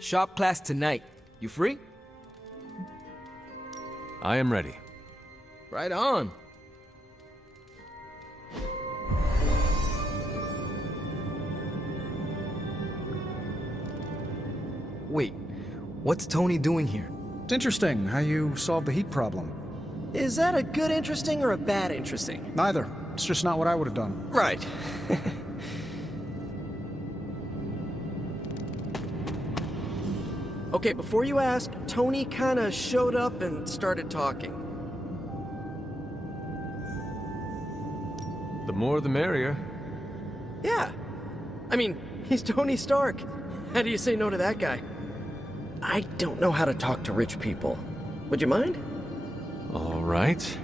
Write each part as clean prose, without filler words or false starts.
Shop class tonight. You free? I am ready. Right on. Wait, what's Tony doing here? It's interesting how you solved the heat problem. Is that a good interesting or a bad interesting? Neither. It's just not what I would have done. Right. Okay, before you ask, Tony kinda showed up and started talking. The more the merrier. Yeah. I mean, he's Tony Stark. How do you say no to that guy? I don't know how to talk to rich people. Would you mind? All right.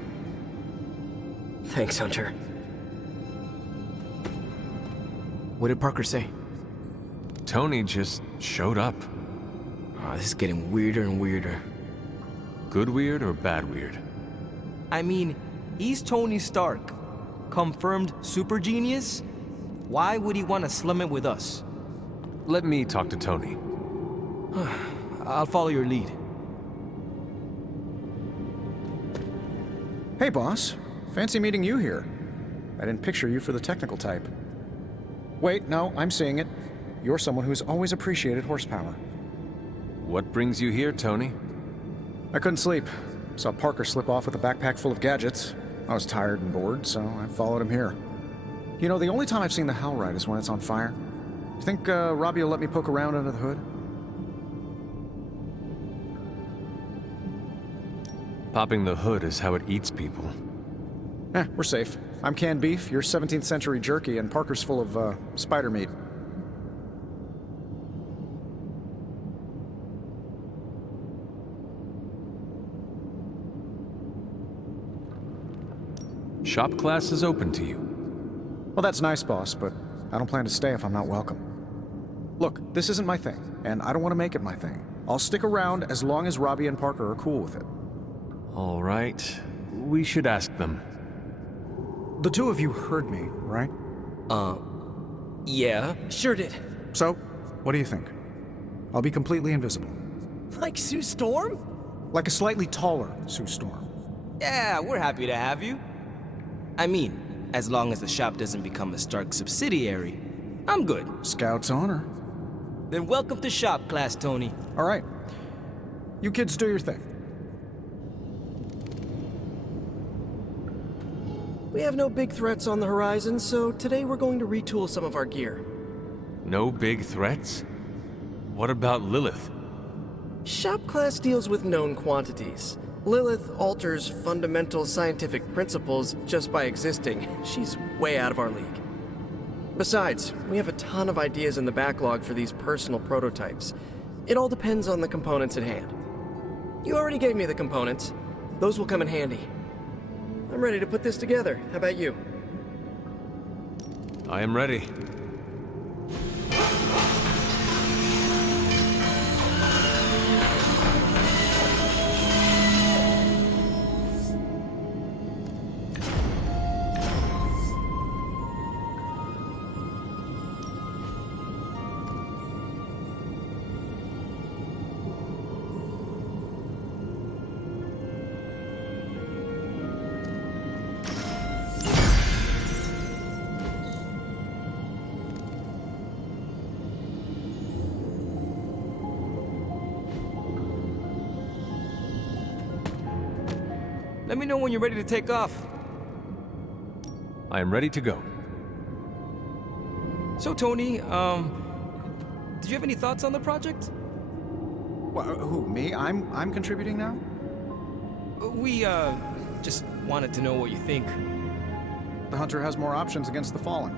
Thanks, Hunter. What did Parker say? Tony just showed up. Oh, this is getting weirder and weirder. Good weird or bad weird? I mean, he's Tony Stark. Confirmed super genius? Why would he want to slum it with us? Let me talk to Tony. I'll follow your lead. Hey, boss. Fancy meeting you here. I didn't picture you for the technical type. Wait, no, I'm seeing it. You're someone who's always appreciated horsepower. What brings you here, Tony? I couldn't sleep. Saw Parker slip off with a backpack full of gadgets. I was tired and bored, so I followed him here. You know, the only time I've seen the Hell Ride is when it's on fire. You think Robbie will let me poke around under the hood? Popping the hood is how it eats people. We're safe. I'm canned beef, you're 17th century jerky, and Parker's full of, spider meat. Shop class is open to you. Well, that's nice, boss, but I don't plan to stay if I'm not welcome. Look, this isn't my thing, and I don't want to make it my thing. I'll stick around as long as Robbie and Parker are cool with it. All right. We should ask them. The two of you heard me, right? Yeah. Sure did. So, what do you think? I'll be completely invisible. Like Sue Storm? Like a slightly taller Sue Storm. Yeah, we're happy to have you. I mean, as long as the shop doesn't become a Stark subsidiary, I'm good. Scout's honor. Then welcome to shop class, Tony. All right. You kids do your thing. We have no big threats on the horizon, so today we're going to retool some of our gear. No big threats? What about Lilith? Shop class deals with known quantities. Lilith alters fundamental scientific principles just by existing. She's way out of our league. Besides, we have a ton of ideas in the backlog for these personal prototypes. It all depends on the components at hand. You already gave me the components. Those will come in handy. I'm ready to put this together. How about you? I am ready. Let me know when you're ready to take off. I am ready to go. So, Tony, did you have any thoughts on the project? Who, me? I'm contributing now? We, just wanted to know what you think. The Hunter has more options against the Fallen.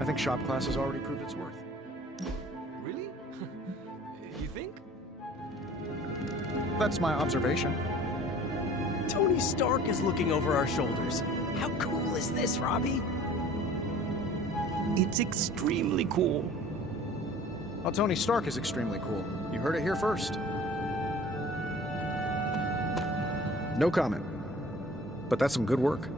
I think shop class has already proved its worth. Really? You think? That's my observation. Tony Stark is looking over our shoulders. How cool is this, Robbie? It's extremely cool. Well, Tony Stark is extremely cool. You heard it here first. No comment. But that's some good work.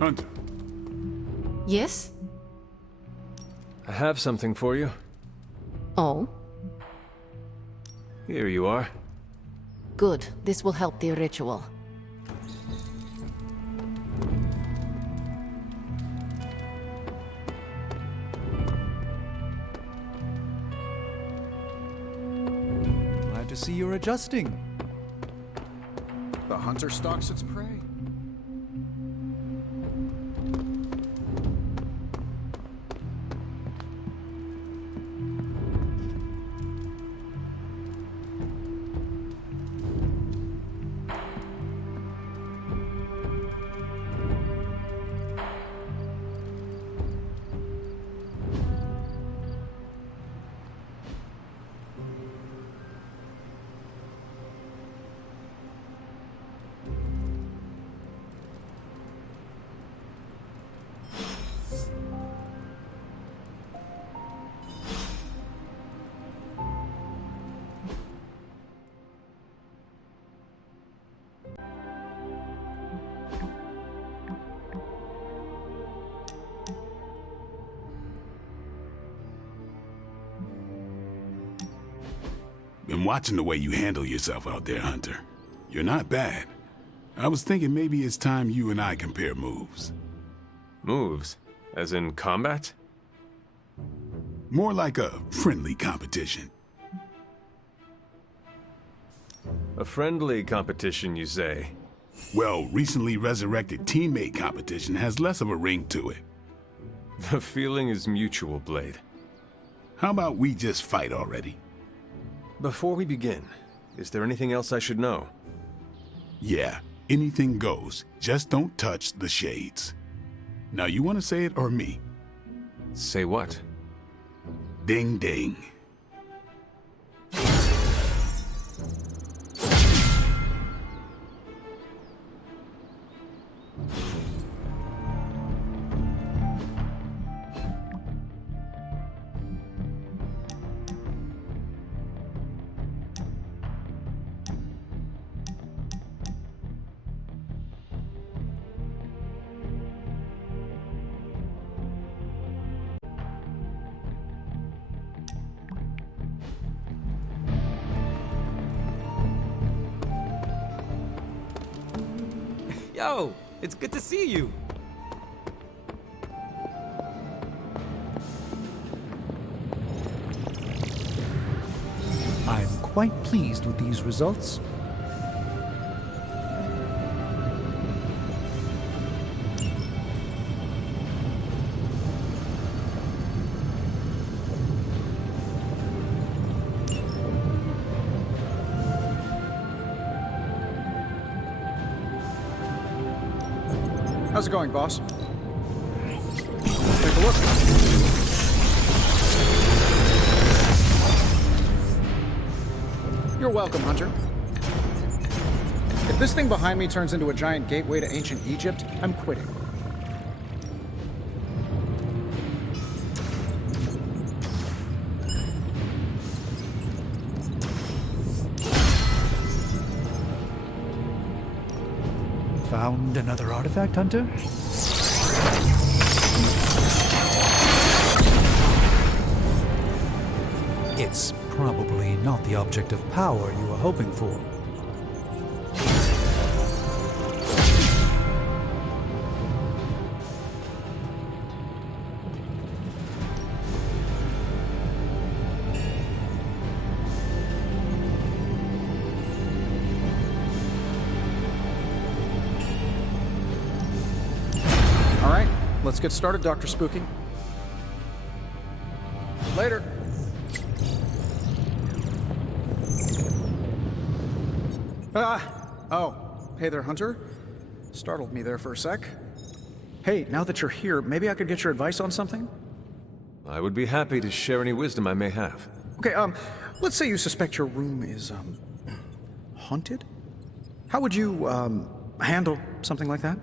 Hunter, Yes? I have something for you. Oh? Here you are. Good. This will help the ritual. Glad to see you're adjusting. The hunter stalks its prey. been watching the way you handle yourself out there, Hunter. You're not bad. I was thinking maybe it's time you and I compare moves. Moves? As in combat? More like a friendly competition. A friendly competition, you say? Well, recently resurrected teammate competition has less of a ring to it. The feeling is mutual, Blade. How about we just fight already? Before we begin, is there anything else I should know? Yeah, anything goes. Just don't touch the shades. Now, you want to say it or me? Say what? Ding ding. Yo, it's good to see you. I'm quite pleased with these results. How's it going, boss? Take a look. You're welcome, Hunter. If this thing behind me turns into a giant gateway to ancient Egypt, I'm quitting. Found another artifact, Hunter? It's probably not the object of power you were hoping for. All right, let's get started, Dr. Spooky. Later. Oh. Hey there, Hunter. Startled me there for a sec. Hey, now that you're here, maybe I could get your advice on something? I would be happy to share any wisdom I may have. Okay, let's say you suspect your room is, haunted? How would you, handle something like that?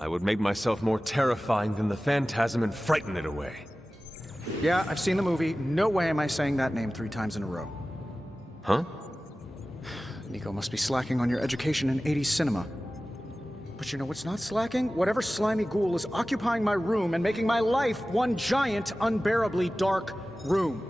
I would make myself more terrifying than the phantasm and frighten it away. Yeah, I've seen the movie. No way am I saying that name 3 times in a row. Huh? Nico must be slacking on your education in 80s cinema. But you know what's not slacking? Whatever slimy ghoul is occupying my room and making my life one giant, unbearably dark room.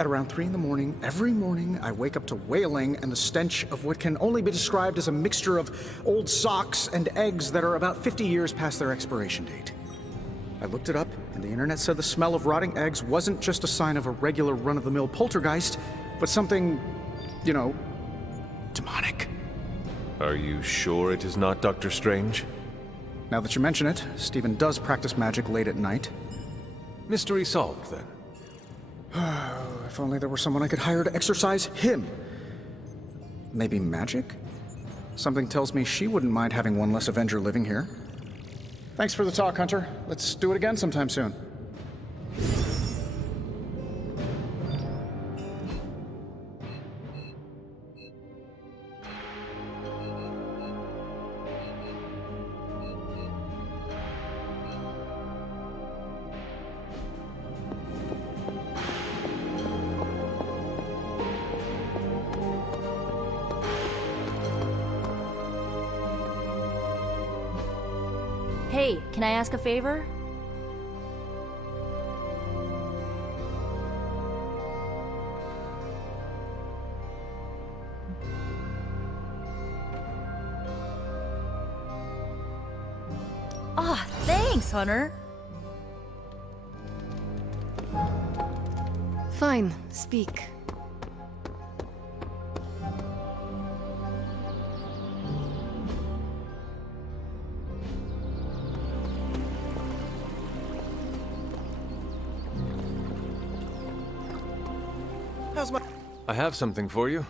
At around 3 in the morning, every morning, I wake up to wailing and the stench of what can only be described as a mixture of old socks and eggs that are about 50 years past their expiration date. I looked it up, and the internet said the smell of rotting eggs wasn't just a sign of a regular run-of-the-mill poltergeist, but something, you know, demonic. Are you sure it is not Doctor Strange? Now that you mention it, Stephen does practice magic late at night. Mystery solved, then. If only there were someone I could hire to exorcise him. Maybe magic? Something tells me she wouldn't mind having one less Avenger living here. Thanks for the talk, Hunter. Let's do it again sometime soon. Hey, can I ask a favor? Ah, thanks, Hunter. Fine, speak. How's my I have something for you.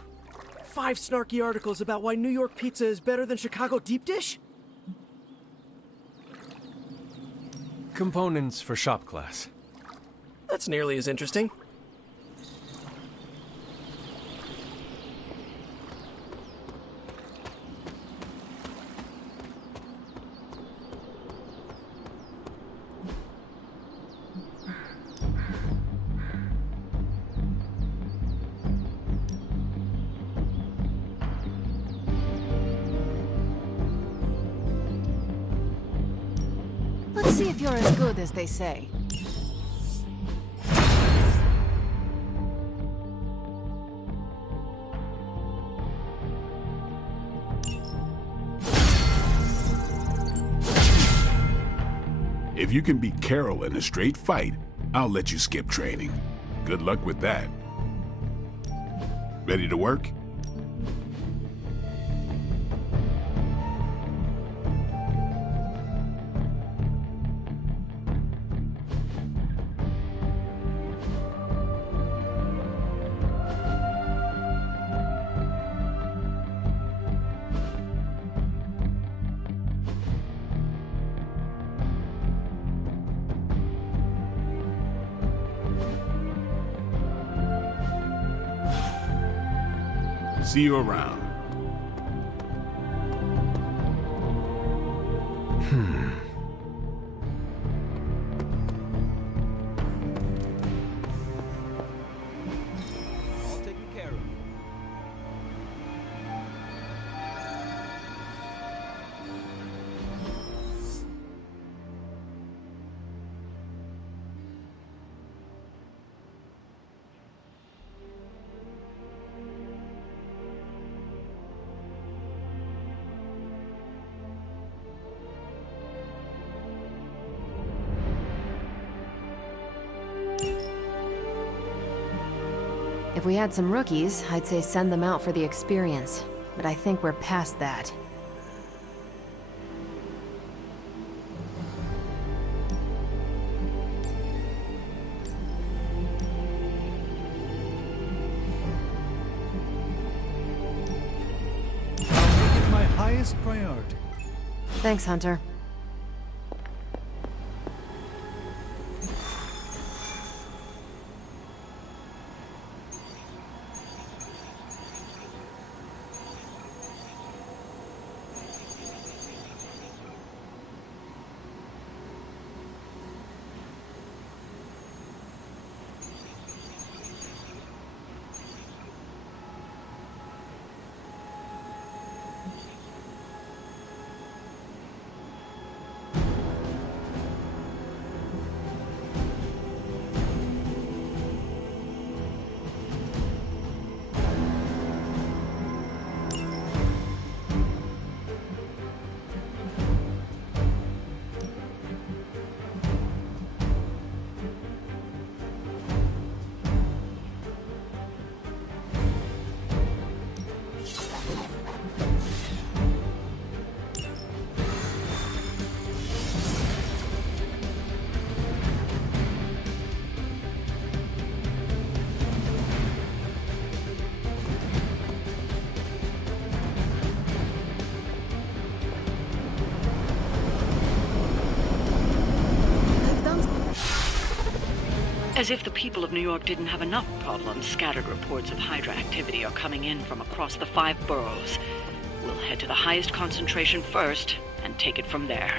5 snarky articles about why New York pizza is better than Chicago deep dish? Components for shop class. That's nearly as interesting. Let's see if you're as good as they say. If you can beat Carol in a straight fight, I'll let you skip training. Good luck with that. Ready to work? See you around. All taken care of. If we had some rookies, I'd say send them out for the experience. But I think we're past that. Make it my highest priority. Thanks, Hunter. As if the people of New York didn't have enough problems, scattered reports of Hydra activity are coming in from across the 5 boroughs. We'll head to the highest concentration first, and take it from there.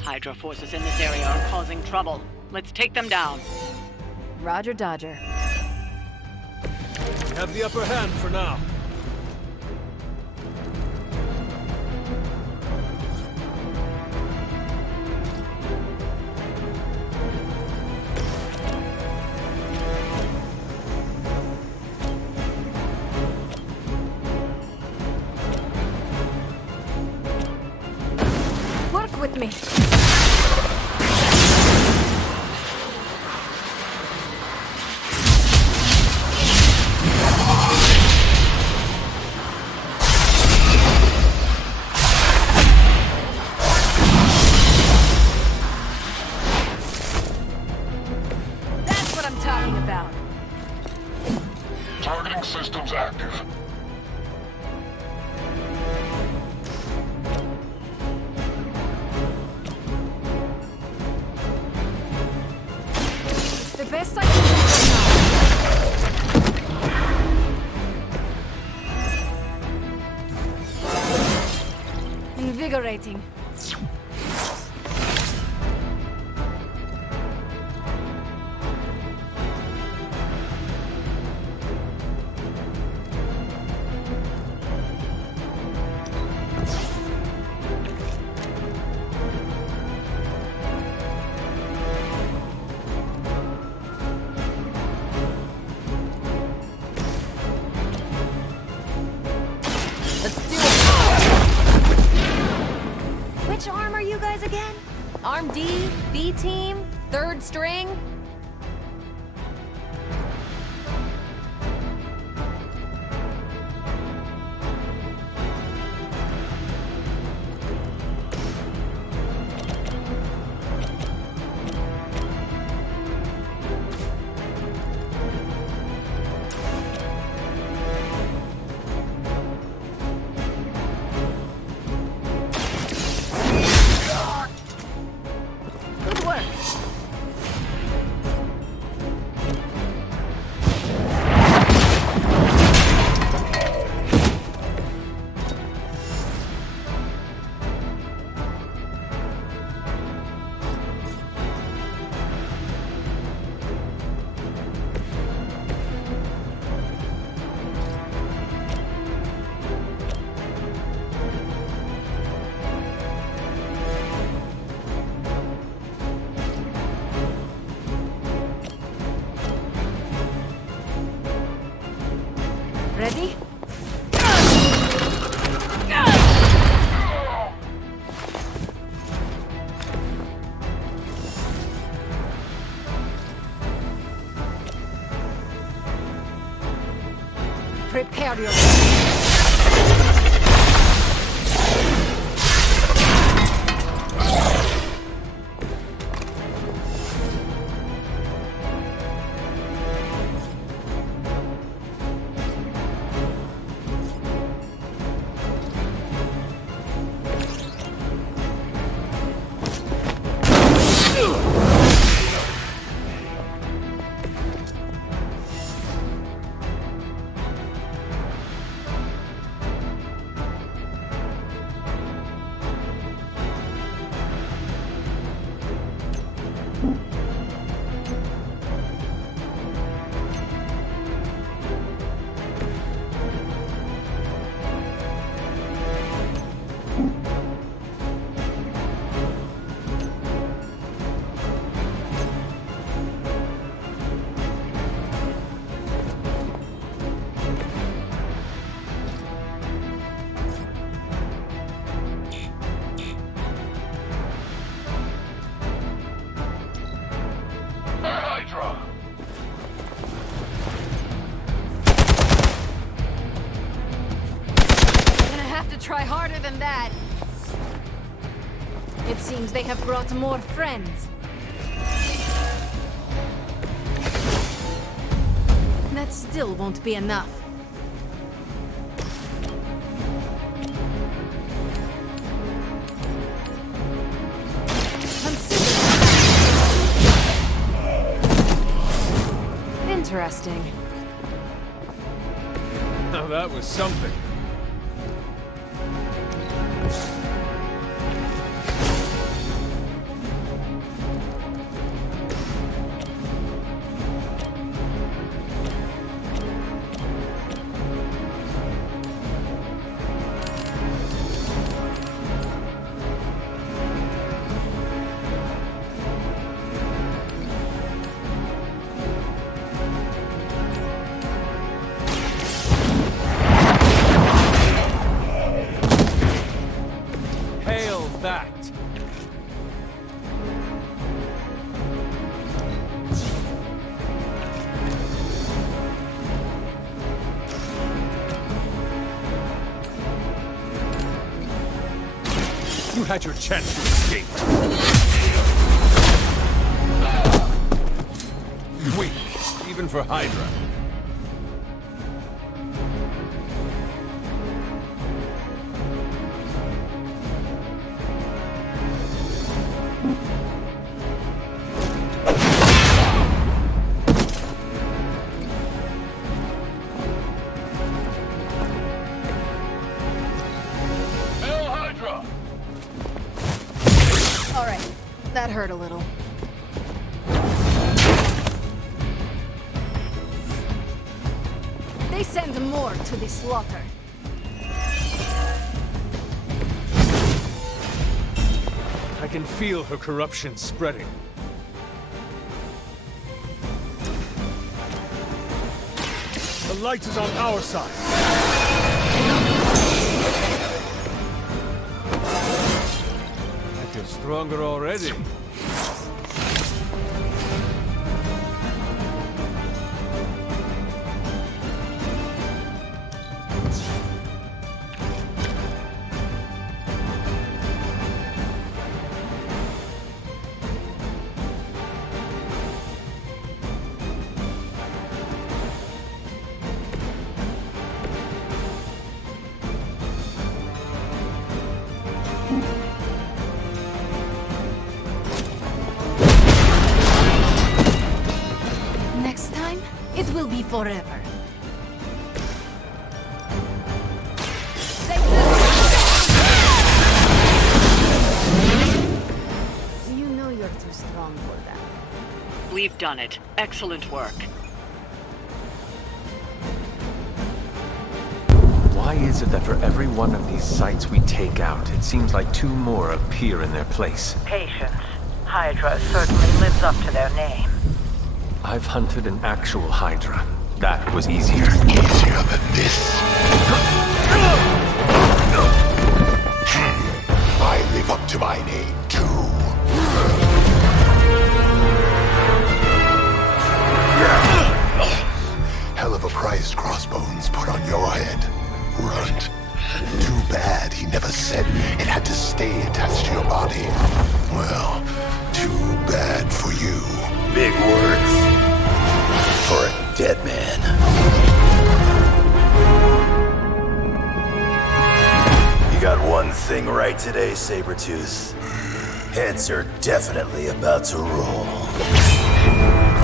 Hydra forces in this area are causing trouble. Let's take them down. Roger Dodger. We have the upper hand for now. Work with me. That's what I'm talking about. Targeting systems active. It's the best I can do for now. Invigorating. Let's do it. Which arm are you guys again? Arm D, B team, third string? Good work. Ready? Prepare yourself. Hydra! Gonna have to try harder than that. It seems they have brought more friends. That still won't be enough. Interesting. Now that was something. You had your chance to escape. Weak, even for Hydra. That hurt a little. They send more to the slaughter. I can feel her corruption spreading. The light is on our side. I feel stronger already. Next time, it will be forever. You know you're too strong for that. We've done it. Excellent work. Why is it that for every one of these sites we take out, it seems like two more appear in their place? Patience. Hydra certainly lives up to their name. I've hunted an actual Hydra. That was easier. Easier than this. I live up to my name, too. Hell of a price Crossbones put on your head, Runt. Too bad he never said it had to stay attached to your body. Well, too bad for you. Big words for a dead man. You got one thing right today, Sabretooth. Heads are definitely about to roll.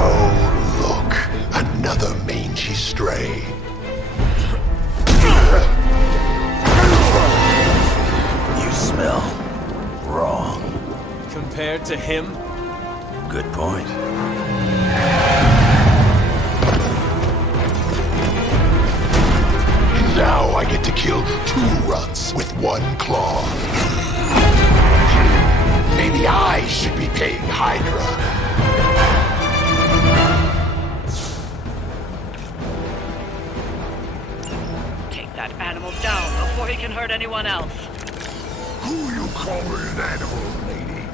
Oh, look. Another mangy stray. You smell wrong. Compared to him? Good point. Now I get to kill two runts with one claw. Maybe I should be paying Hydra. Take that animal down before he can hurt anyone else. Who you calling an animal, lady?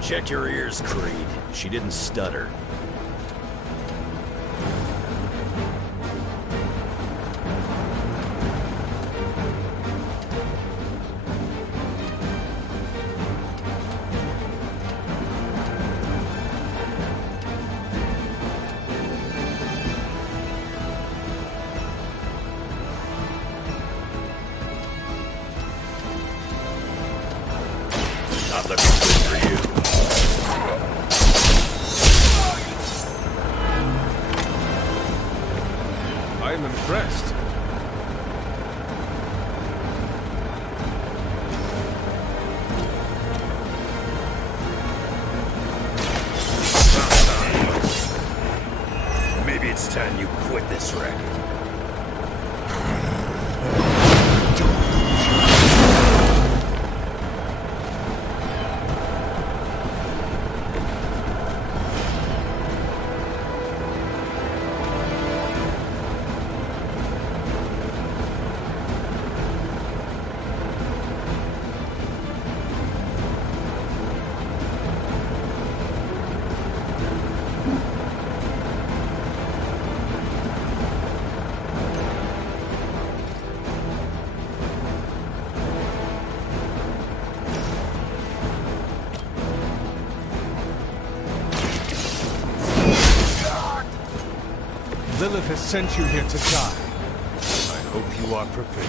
Check your ears, Creed. She didn't stutter. Not looking good for you. I am impressed. Maybe it's time you quit this racket. Lilith has sent you here to die. I hope you are prepared.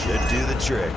Should do the trick.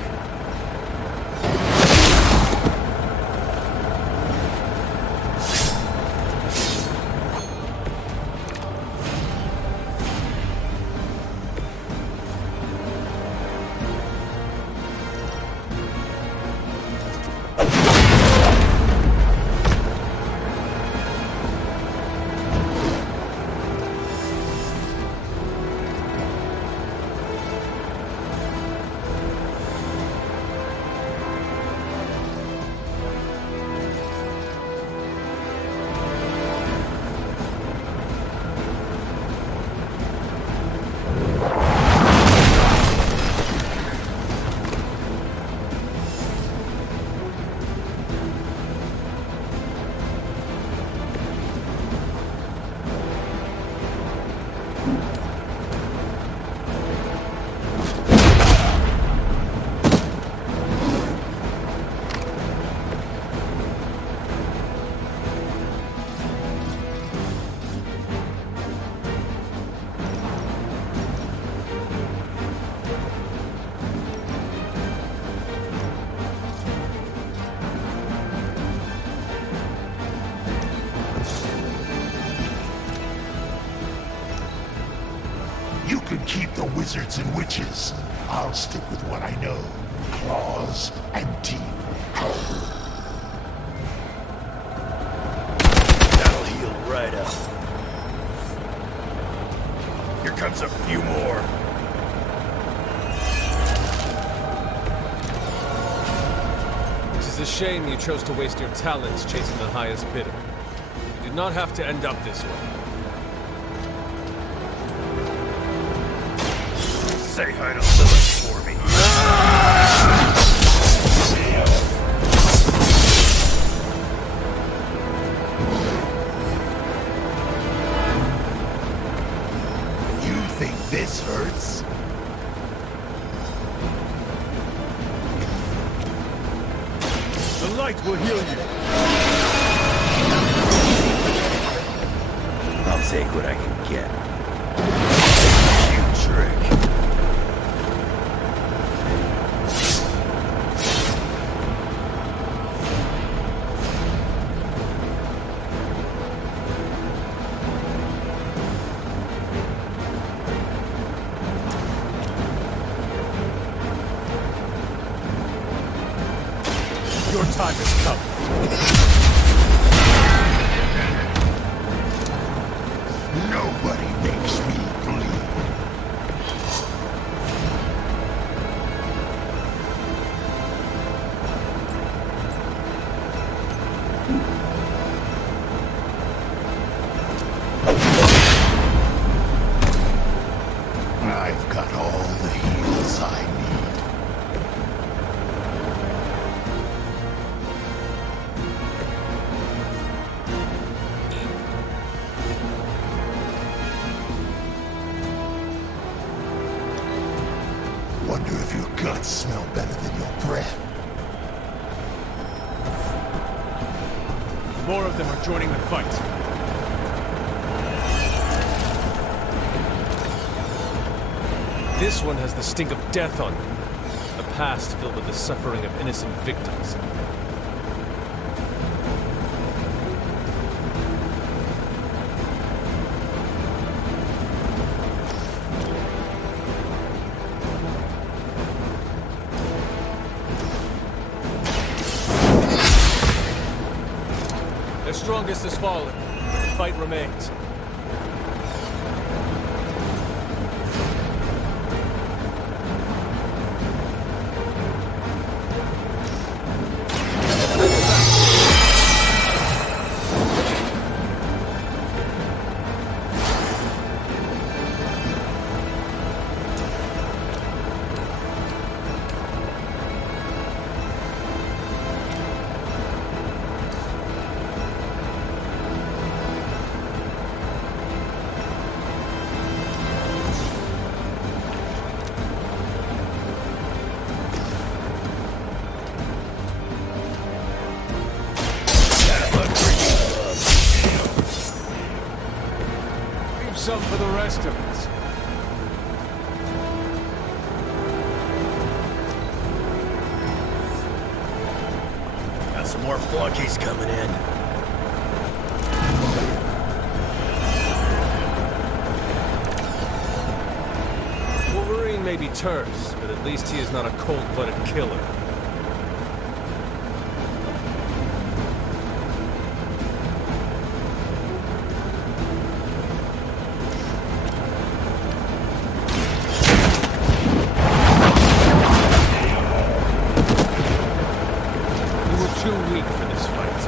You can keep the wizards and witches. I'll stick with what I know. Claws and teeth. That'll heal right up. Here comes a few more. It is a shame you chose to waste your talents chasing the highest bidder. You did not have to end up this way. Say hi to Lilith for me. You think this hurts? The light will heal you. I'll take what I can get. You trick. Your time has come. Nobody makes me bleed. I've got all the heals I need. Wonder if your guts smell better than your breath. More of them are joining the fight. This one has the stink of death on him. A past filled with the suffering of innocent victims. Their strongest has fallen, but the fight remains. Some for the rest of us. Got some more flunkies coming in. Wolverine may be terse, but at least he is not a cold-blooded killer. Too weak for this fight.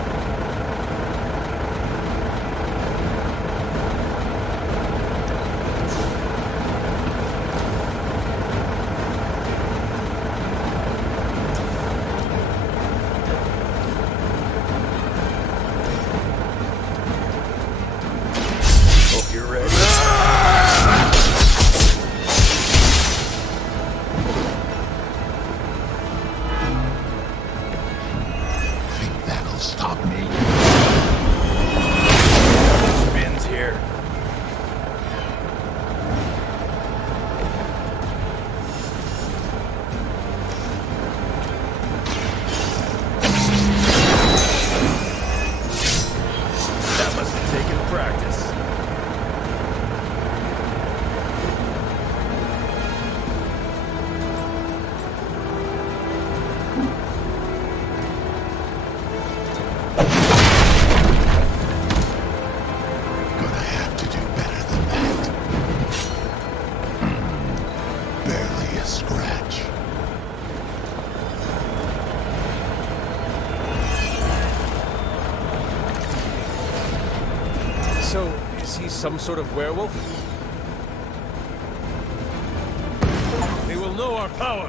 Hope you're ready. Stop me. Ben's here. That must have taken practice. So, is he some sort of werewolf? They will know our power!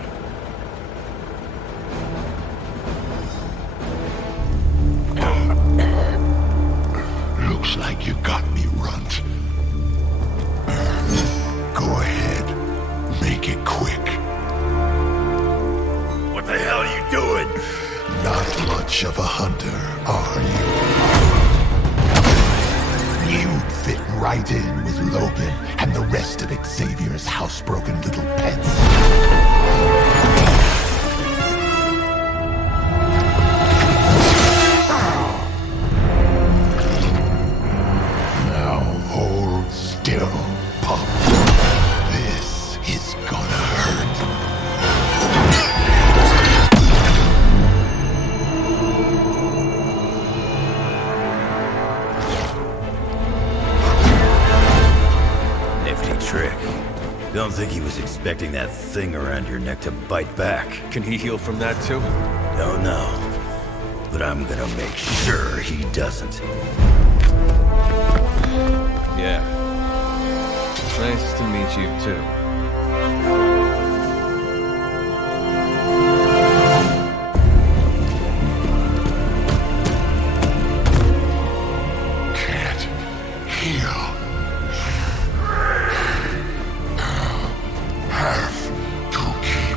Looks like you got me, Runt. Go ahead. Make it quick. What the hell are you doing? Not much of a hunter, are you? You'd fit right in with Logan and the rest of Xavier's housebroken little pets. Now hold still, pup. This is gonna hurt. Trick. Don't think he was expecting that thing around your neck to bite back. Can he heal from that too? Don't know. But I'm gonna make sure he doesn't. Yeah. Nice to meet you too. Can't heal. Have to keep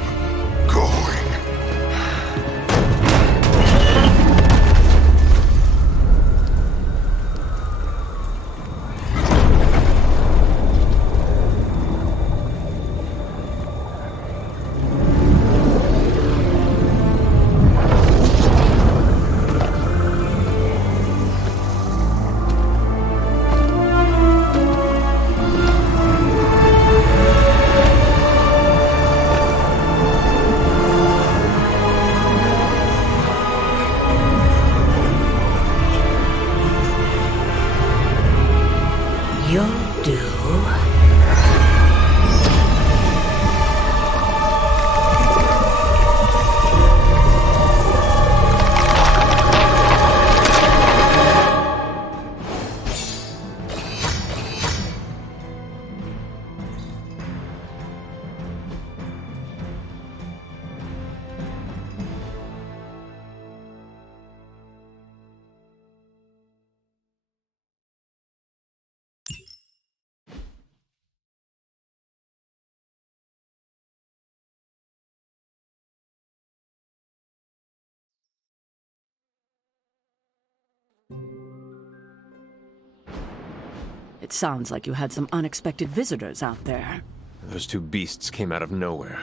It sounds like you had some unexpected visitors out there. Those two beasts came out of nowhere.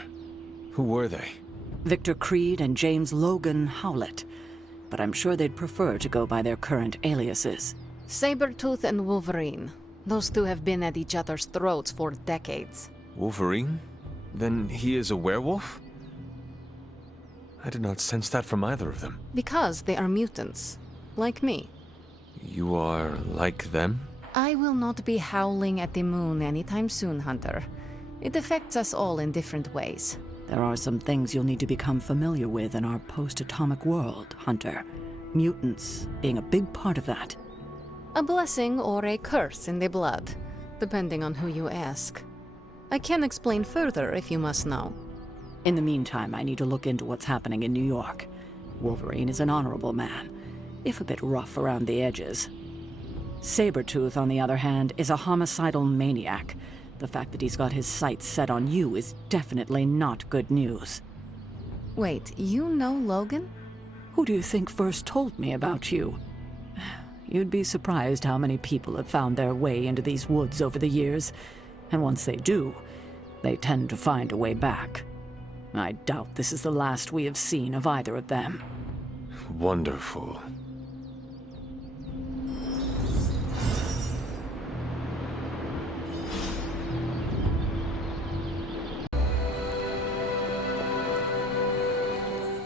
Who were they? Victor Creed and James Logan Howlett. But I'm sure they'd prefer to go by their current aliases. Sabretooth and Wolverine. Those two have been at each other's throats for decades. Wolverine? Then he is a werewolf? I did not sense that from either of them. Because they are mutants. Like me. You are like them? I will not be howling at the moon anytime soon, Hunter. It affects us all in different ways. There are some things you'll need to become familiar with in our post-atomic world, Hunter. Mutants being a big part of that. A blessing or a curse in the blood, depending on who you ask. I can explain further if you must know. In the meantime, I need to look into what's happening in New York. Wolverine is an honorable man, if a bit rough around the edges. Sabretooth, on the other hand, is a homicidal maniac. The fact that he's got his sights set on you is definitely not good news. Wait, you know Logan? Who do you think first told me about you? You'd be surprised how many people have found their way into these woods over the years. And once they do, they tend to find a way back. I doubt this is the last we have seen of either of them. Wonderful.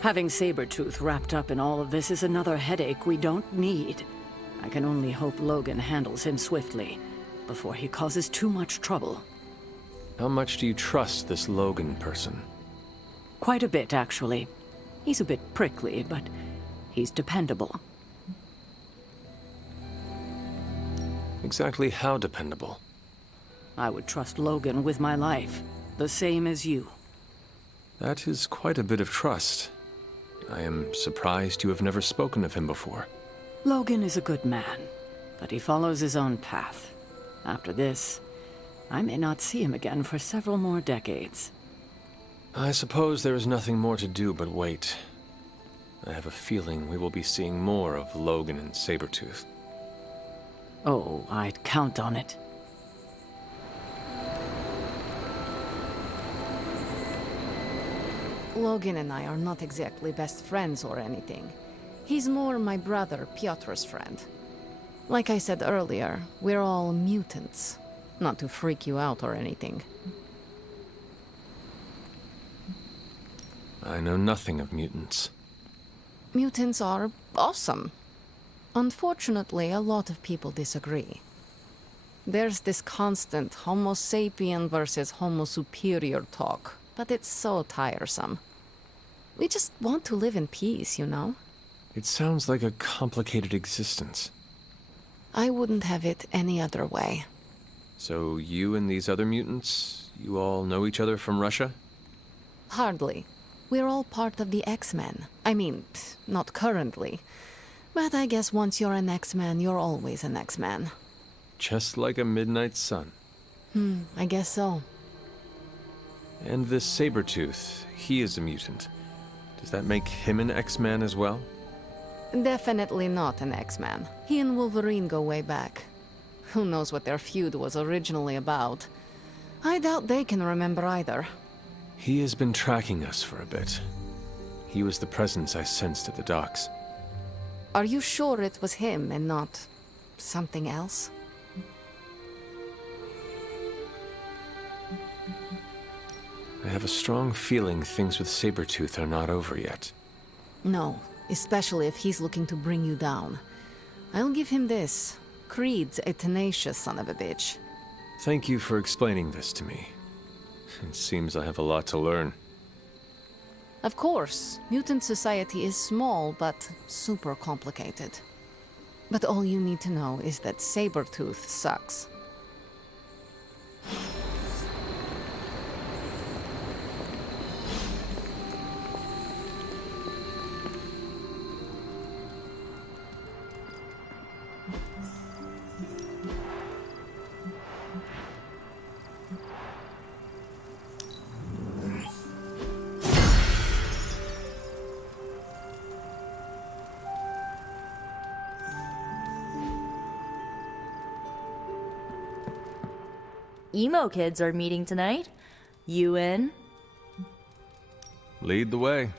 Having Sabretooth wrapped up in all of this is another headache we don't need. I can only hope Logan handles him swiftly, before he causes too much trouble. How much do you trust this Logan person? Quite a bit, actually. He's a bit prickly, but he's dependable. Exactly how dependable? I would trust Logan with my life, the same as you. That is quite a bit of trust. I am surprised you have never spoken of him before. Logan is a good man, but he follows his own path. After this, I may not see him again for several more decades. I suppose there is nothing more to do but wait. I have a feeling we will be seeing more of Logan and Sabretooth. Oh, I'd count on it. Logan and I are not exactly best friends or anything. He's more my brother Piotr's friend. Like I said earlier, we're all mutants. Not to freak you out or anything. I know nothing of mutants. Mutants are awesome. Unfortunately, a lot of people disagree. There's this constant Homo sapien versus Homo superior talk, but it's so tiresome. We just want to live in peace, you know? It sounds like a complicated existence. I wouldn't have it any other way. So you and these other mutants, you all know each other from Russia? Hardly. We're all part of the X-Men. I mean, not currently. But I guess once you're an X-Man, you're always an X-Man. Just like a midnight sun. I guess so. And this Sabretooth, he is a mutant. Does that make him an X-Man as well? Definitely not an X-Man. He and Wolverine go way back. Who knows what their feud was originally about? I doubt they can remember either. He has been tracking us for a bit. He was the presence I sensed at the docks. Are you sure it was him and not something else? I have a strong feeling things with Sabretooth are not over yet. No, especially if he's looking to bring you down. I'll give him this. Creed's a tenacious son of a bitch. Thank you for explaining this to me. It seems I have a lot to learn. Of course, mutant society is small, but super complicated. But all you need to know is that Sabretooth sucks. emo kids are meeting tonight. You in? Lead the way.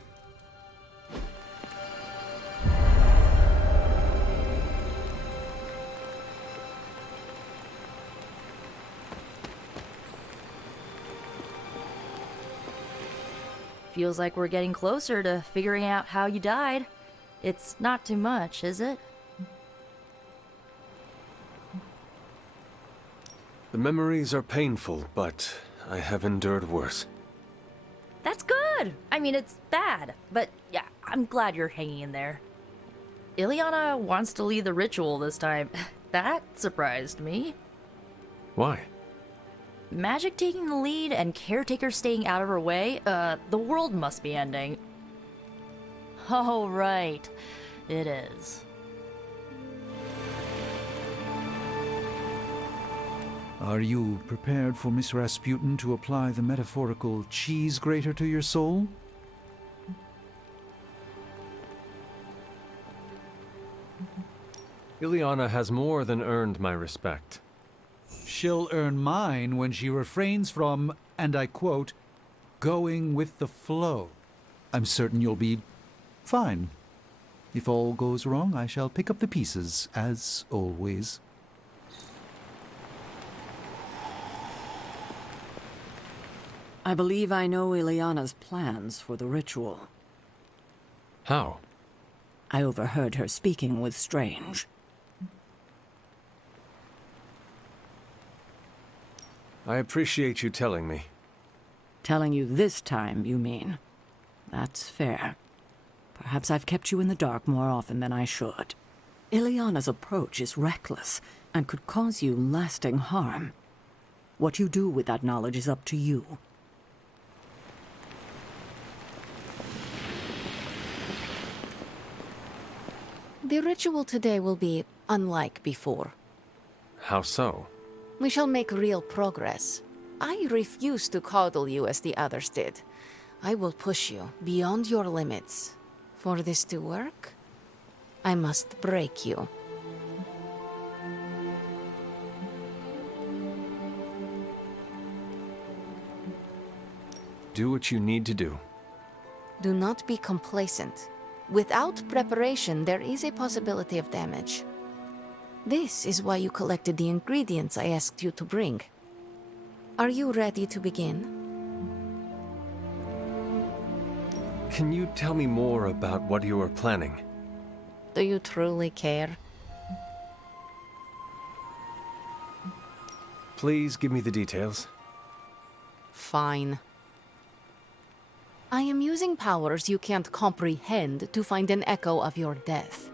Feels like we're getting closer to figuring out how you died. It's not too much, is it? The memories are painful, but I have endured worse. That's good! I mean, it's bad, but yeah, I'm glad you're hanging in there. Ileana wants to lead the ritual this time. That surprised me. Why? Magic taking the lead and Caretaker staying out of her way? The world must be ending. Oh, right. It is. Are you prepared for Miss Rasputin to apply the metaphorical cheese grater to your soul? Ileana has more than earned my respect. She'll earn mine when she refrains from, and I quote, going with the flow. I'm certain you'll be fine. If all goes wrong, I shall pick up the pieces, as always. I believe I know Ileana's plans for the ritual. How? I overheard her speaking with Strange. I appreciate you telling me. Telling you this time, you mean? That's fair. Perhaps I've kept you in the dark more often than I should. Ileana's approach is reckless and could cause you lasting harm. What you do with that knowledge is up to you. The ritual today will be unlike before. How so? We shall make real progress. I refuse to coddle you as the others did. I will push you beyond your limits. For this to work, I must break you. Do what you need to do. Do not be complacent. Without preparation, there is a possibility of damage. This is why you collected the ingredients I asked you to bring. Are you ready to begin? Can you tell me more about what you are planning? Do you truly care? Please give me the details. Fine. I am using powers you can't comprehend to find an echo of your death.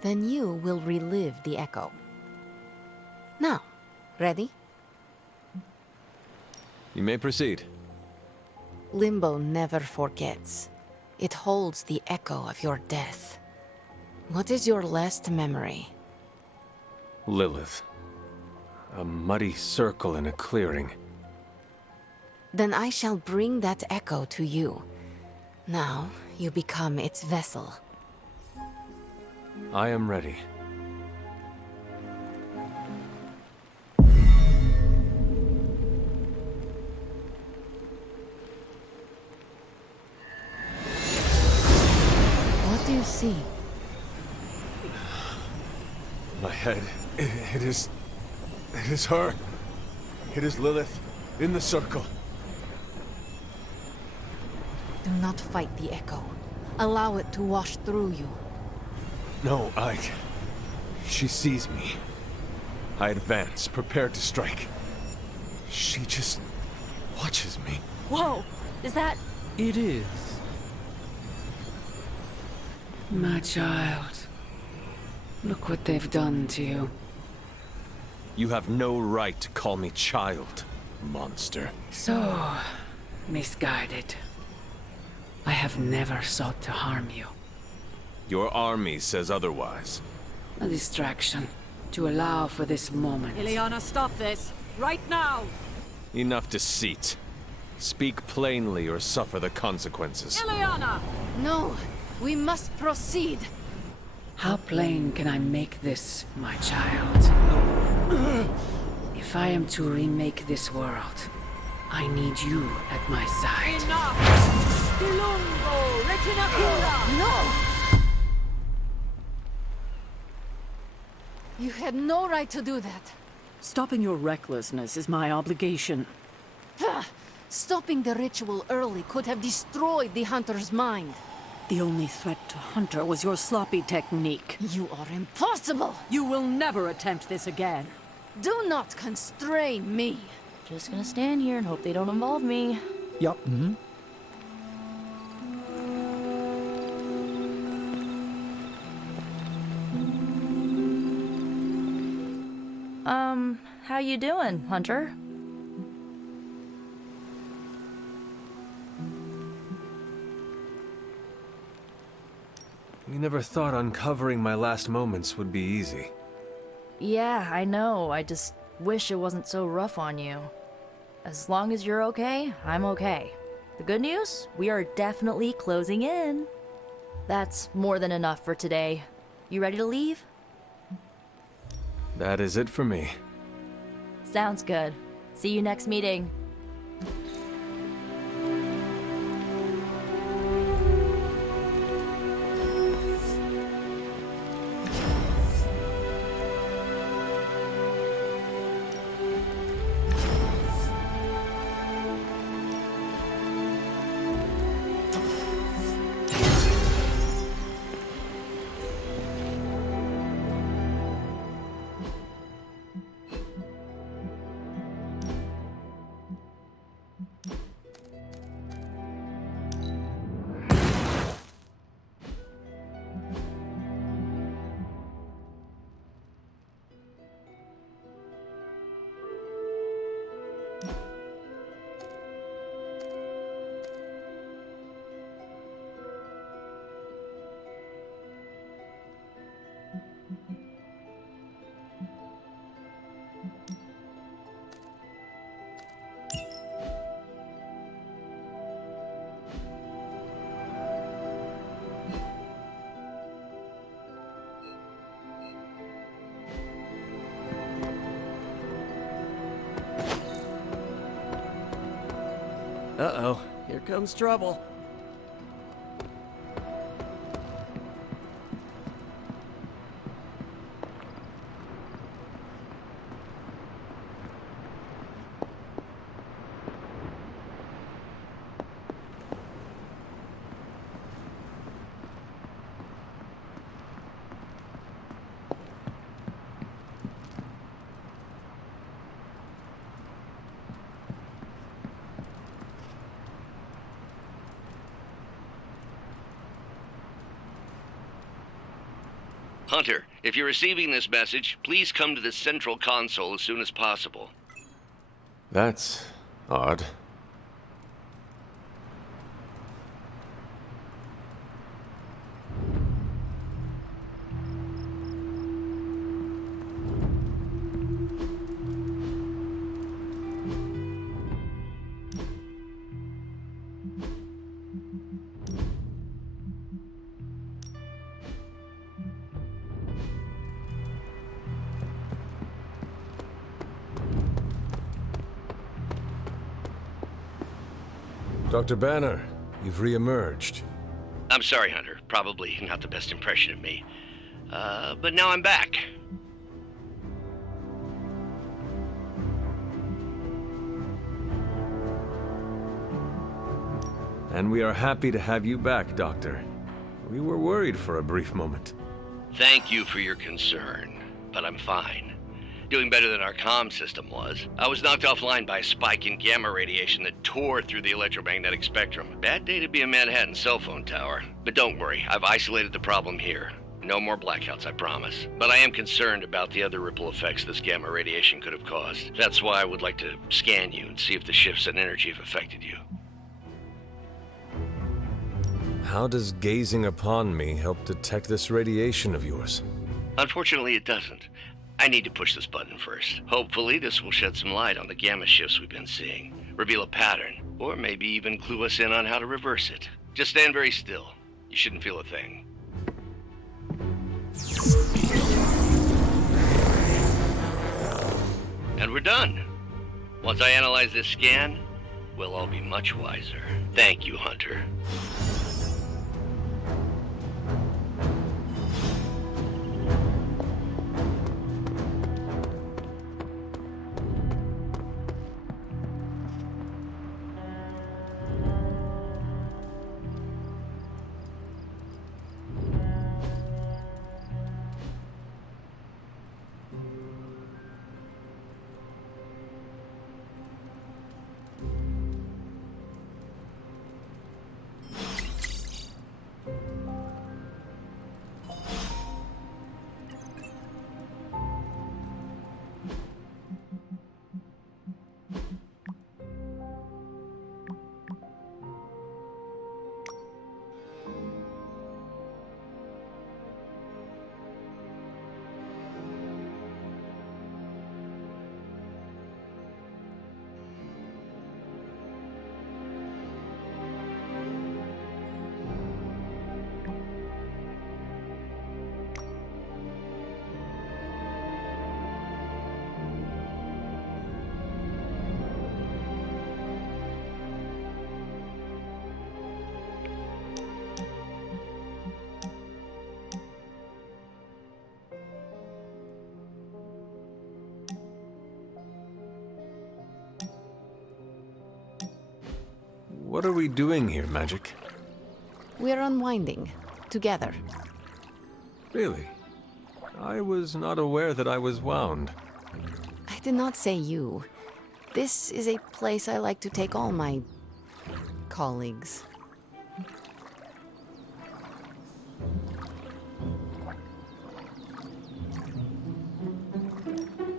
Then you will relive the echo. Now, ready? You may proceed. Limbo never forgets. It holds the echo of your death. What is your last memory? Lilith. A muddy circle in a clearing. Then I shall bring that echo to you. Now, you become its vessel. I am ready. What do you see? My head. It is her. It is Lilith in the circle. Do not fight the echo. Allow it to wash through you. No, she sees me. I advance, prepared to strike. She just watches me. Whoa! Is that... It is. My child. Look what they've done to you. You have no right to call me child, monster. So... misguided. I have never sought to harm you. Your army says otherwise. A distraction. To allow for this moment. Ileana, stop this! Right now! Enough deceit. Speak plainly or suffer the consequences. Ileana! No! We must proceed! How plain can I make this, my child? If If I am to remake this world, I need you at my side. No! You had no right to do that. Stopping your recklessness is my obligation. Stopping the ritual early could have destroyed the hunter's mind. The only threat to Hunter was your sloppy technique. You are impossible! You will never attempt this again. Do not constrain me. Just gonna stand here and hope they don't involve me. Yup. How you doing, Hunter? We never thought uncovering my last moments would be easy. Yeah, I know. I just wish it wasn't so rough on you. As long as you're okay, I'm okay. The good news? We are definitely closing in. That's more than enough for today. You ready to leave? That is it for me. Sounds good. See you next meeting. Uh-oh, here comes trouble. Hunter, if you're receiving this message, please come to the central console as soon as possible. That's odd. Dr. Banner, you've re-emerged. I'm sorry, Hunter. Probably not the best impression of me. But now I'm back. And we are happy to have you back, Doctor. We were worried for a brief moment. Thank you for your concern, but I'm fine. Doing better than our comm system was. I was knocked offline by a spike in gamma radiation that tore through the electromagnetic spectrum. Bad day to be a Manhattan cell phone tower. But don't worry, I've isolated the problem here. No more blackouts, I promise. But I am concerned about the other ripple effects this gamma radiation could have caused. That's why I would like to scan you and see if the shifts in energy have affected you. How does gazing upon me help detect this radiation of yours? Unfortunately, it doesn't. I need to push this button first. Hopefully, this will shed some light on the gamma shifts we've been seeing, reveal a pattern, or maybe even clue us in on how to reverse it. Just stand very still. You shouldn't feel a thing. And we're done. Once I analyze this scan, we'll all be much wiser. Thank you, Hunter. What are we doing here, Magic? We're unwinding. Together. Really? I was not aware that I was wound. I did not say you. This is a place I like to take all my colleagues.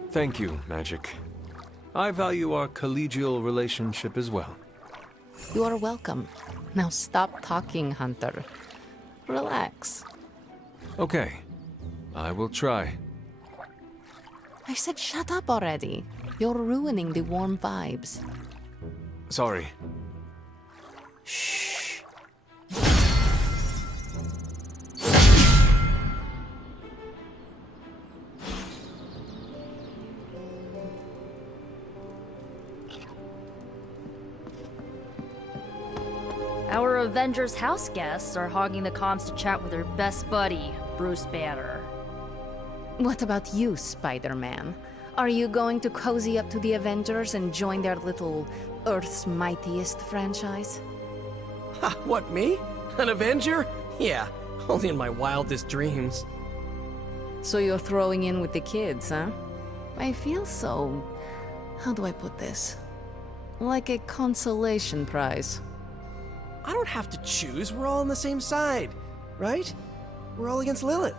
Thank you, Magic. I value our collegial relationship as well. You are welcome. Now stop talking, Hunter. Relax. Okay. I will try. I said shut up already. You're ruining the warm vibes. Sorry. Shh. Our Avengers house guests are hogging the comms to chat with their best buddy, Bruce Banner. What about you, Spider-Man? Are you going to cozy up to the Avengers and join their little Earth's Mightiest franchise? Ha, what, me? An Avenger? Yeah, only in my wildest dreams. So you're throwing in with the kids, huh? I feel so... how do I put this? Like a consolation prize. I don't have to choose, we're all on the same side, right? We're all against Lilith.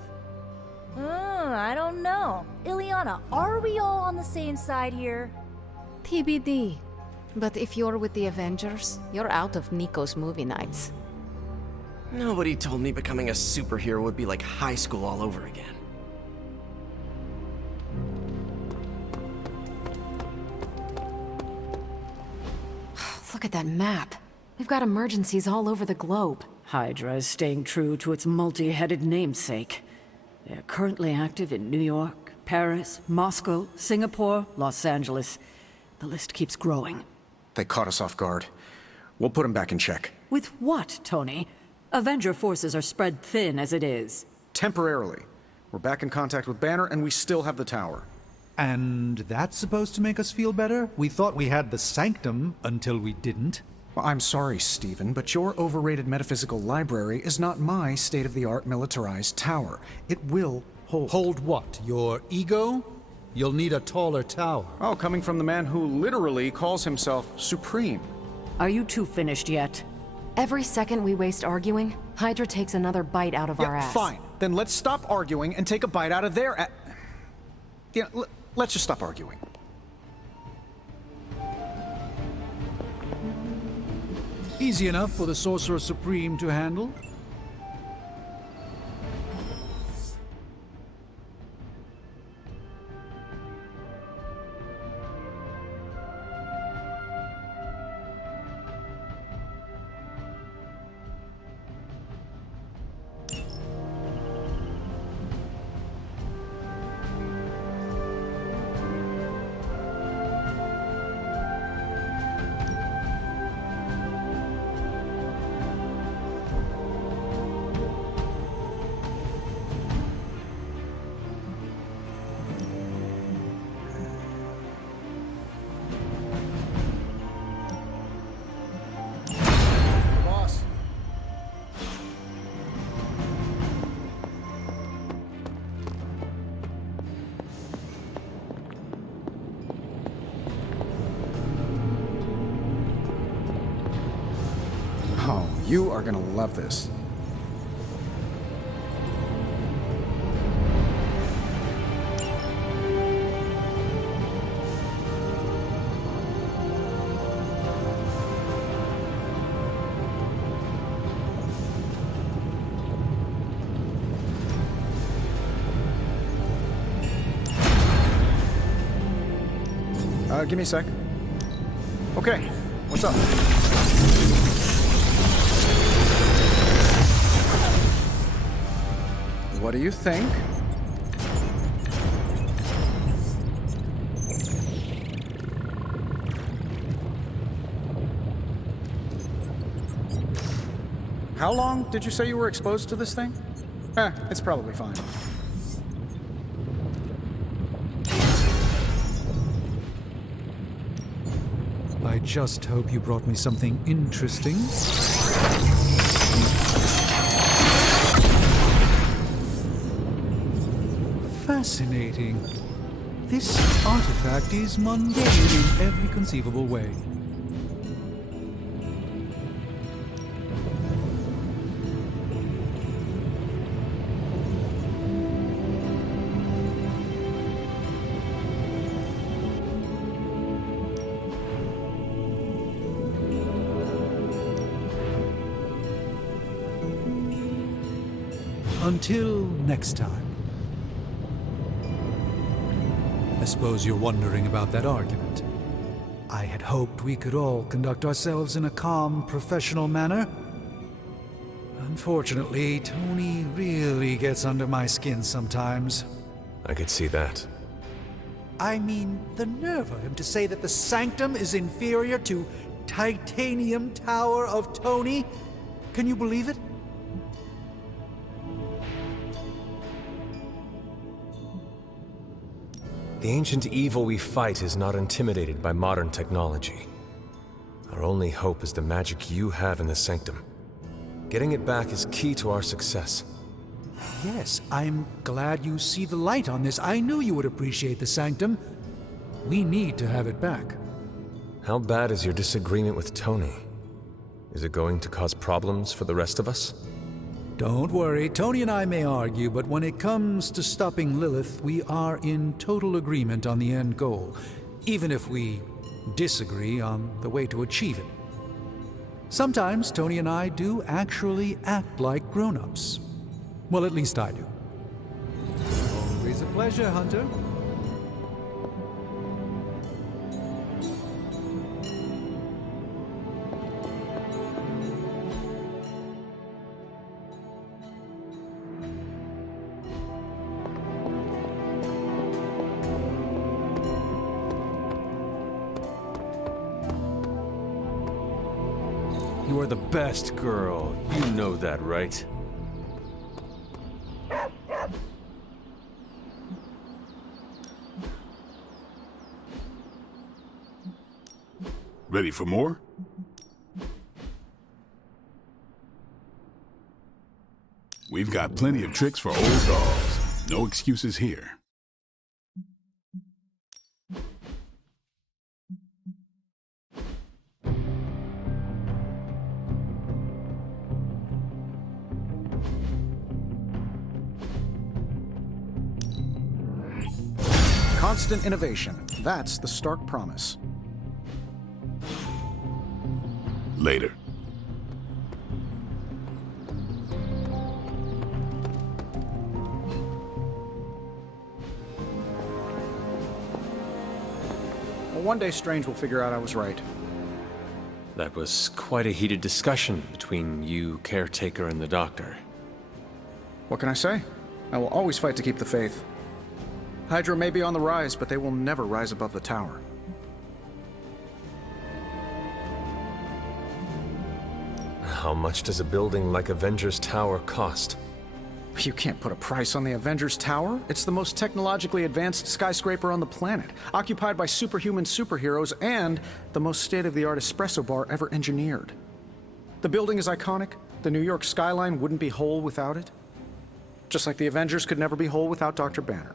I don't know. Ileana, are we all on the same side here? TBD. But if you're with the Avengers, you're out of Nico's movie nights. Nobody told me becoming a superhero would be like high school all over again. Look at that map. We've got emergencies all over the globe. Hydra is staying true to its multi-headed namesake. They are currently active in New York, Paris, Moscow, Singapore, Los Angeles. The list keeps growing. They caught us off guard. We'll put them back in check. With what, Tony? Avenger forces are spread thin as it is. Temporarily. We're back in contact with Banner, and we still have the tower. And that's supposed to make us feel better? We thought we had the sanctum until we didn't. Well, I'm sorry, Stephen, but your overrated metaphysical library is not my state-of-the-art militarized tower. It will hold. Hold what? Your ego? You'll need a taller tower. Oh, coming from the man who literally calls himself Supreme. Are you two finished yet? Every second we waste arguing, Hydra takes another bite out of our ass. Fine. Then let's stop arguing and take a bite out of their ass. Let's just stop arguing. Easy enough for the Sorcerer Supreme to handle. Oh, you are gonna love this. Give me a sec. Okay, what's up? What do you think? How long did you say you were exposed to this thing? It's probably fine. I just hope you brought me something interesting. Fascinating. This artifact is mundane in every conceivable way. Until next time. I suppose you're wondering about that argument. I had hoped we could all conduct ourselves in a calm, professional manner. Unfortunately, Tony really gets under my skin sometimes. I could see that. I mean, the nerve of him to say that the Sanctum is inferior to Titanium Tower of Tony? Can you believe it? The ancient evil we fight is not intimidated by modern technology. Our only hope is the magic you have in the Sanctum. Getting it back is key to our success. Yes, I'm glad you see the light on this. I knew you would appreciate the Sanctum. We need to have it back. How bad is your disagreement with Tony? Is it going to cause problems for the rest of us? Don't worry, Tony and I may argue, but when it comes to stopping Lilith, we are in total agreement on the end goal, even if we disagree on the way to achieve it. Sometimes Tony and I do actually act like grown-ups. Well, at least I do. Always a pleasure, Hunter. You are the best girl. You know that, right? Ready for more? We've got plenty of tricks for old dogs. No excuses here. Constant innovation. That's the stark promise. Later. Well, one day Strange will figure out I was right. That was quite a heated discussion between you, Caretaker, and the Doctor. What can I say? I will always fight to keep the faith. Hydra may be on the rise, but they will never rise above the tower. How much does a building like Avengers Tower cost? You can't put a price on the Avengers Tower. It's the most technologically advanced skyscraper on the planet, occupied by superhuman superheroes and the most state-of-the-art espresso bar ever engineered. The building is iconic. The New York skyline wouldn't be whole without it. Just like the Avengers could never be whole without Dr. Banner.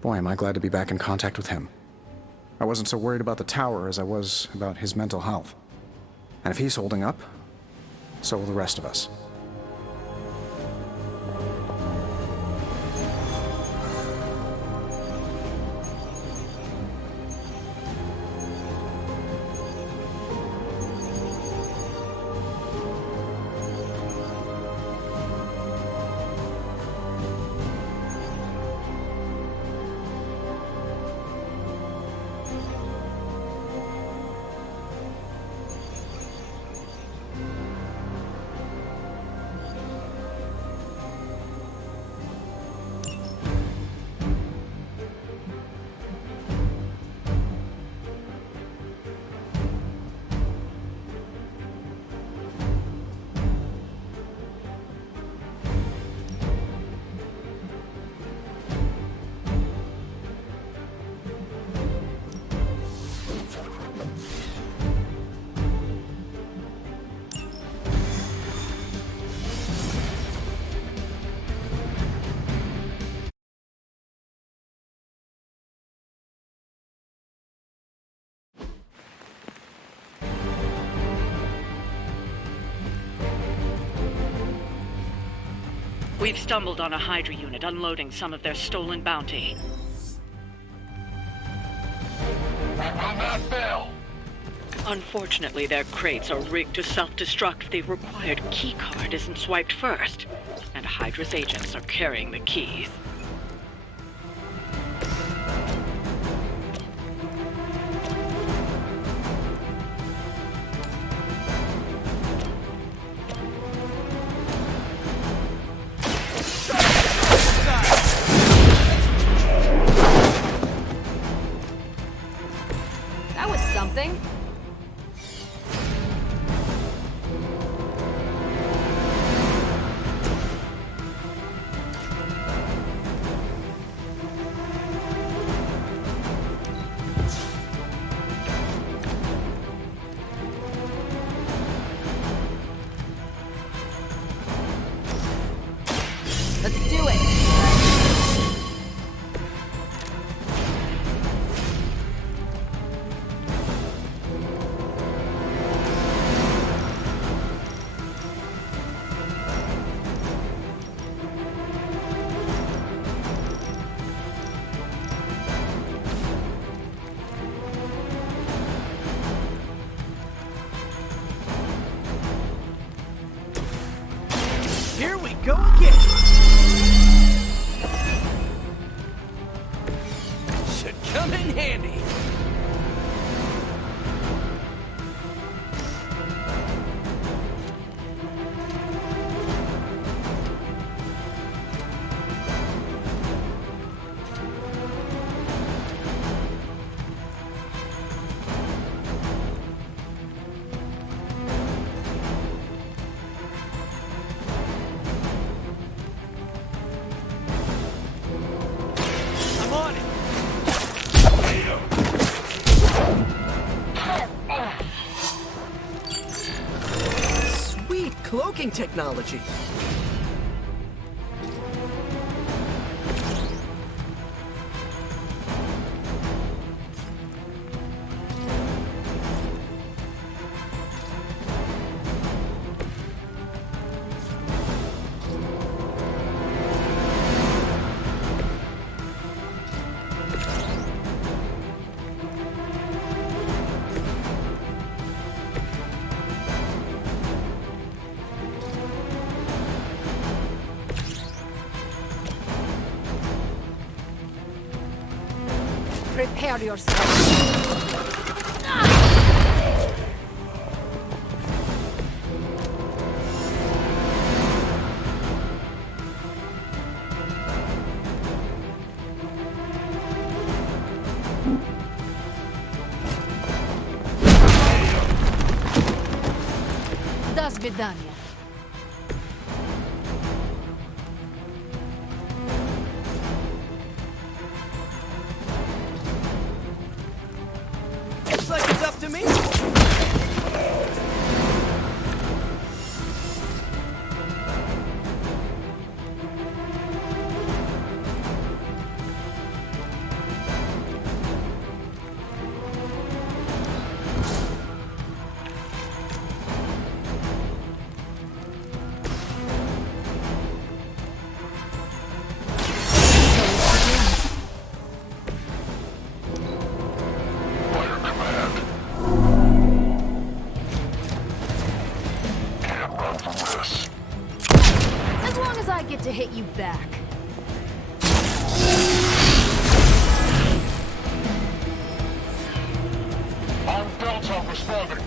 Boy, am I glad to be back in contact with him. I wasn't so worried about the tower as I was about his mental health. And if he's holding up, So will the rest of us. We've stumbled on a Hydra unit unloading some of their stolen bounty. On that bell! Unfortunately, their crates are rigged to self-destruct if the required keycard isn't swiped first, and Hydra's agents are carrying the keys. That was something. Let's do it. Here we go again! Should come in handy. I'm on it! Sweet cloaking technology! Prepare yourself. До свидания. Looks like it's up to me! learn from this. As long as I get to hit you back. On Delta responding.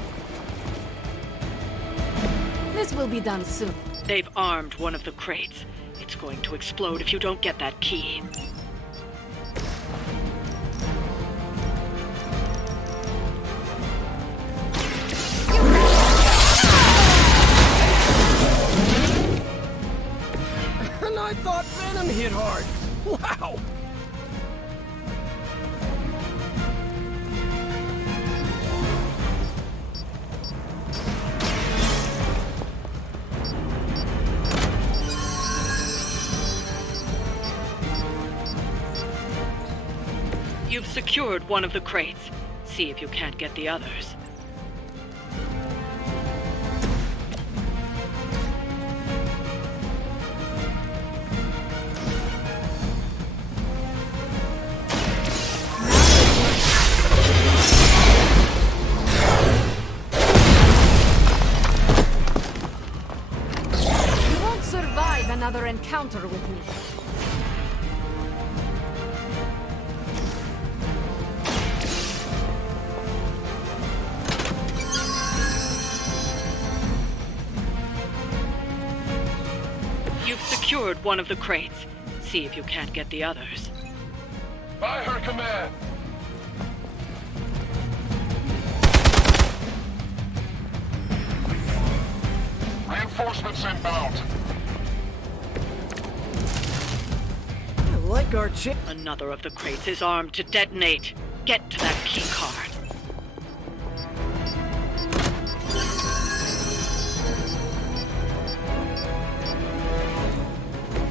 This will be done soon. They've armed one of the crates. It's going to explode if you don't get that key. And I thought Venom hit hard. Wow! You've secured one of the crates. See if you can't get the others. You won't survive another encounter with me. You've secured one of the crates. See if you can't get the others. By her command. Reinforcements inbound. I like our chip. Another of the crates is armed to detonate. Get to that key card.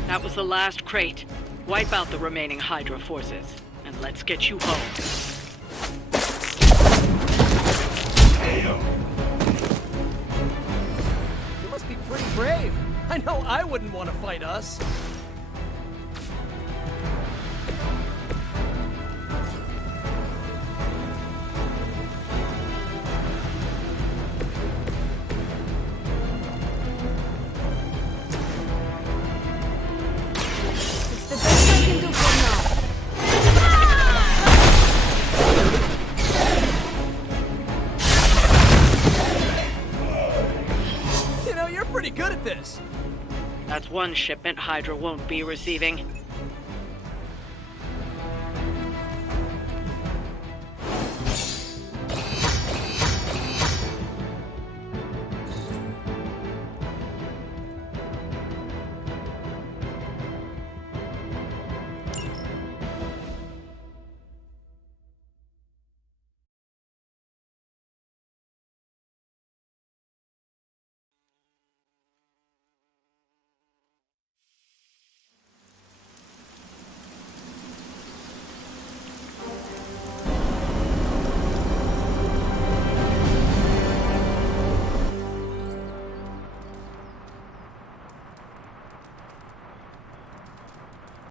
That was the last crate. Wipe out the remaining Hydra forces, and let's get you home. You must be pretty brave. I know I wouldn't want to fight us. It's the best I can do for now. You know, you're pretty good at this. That's one shipment Hydra won't be receiving.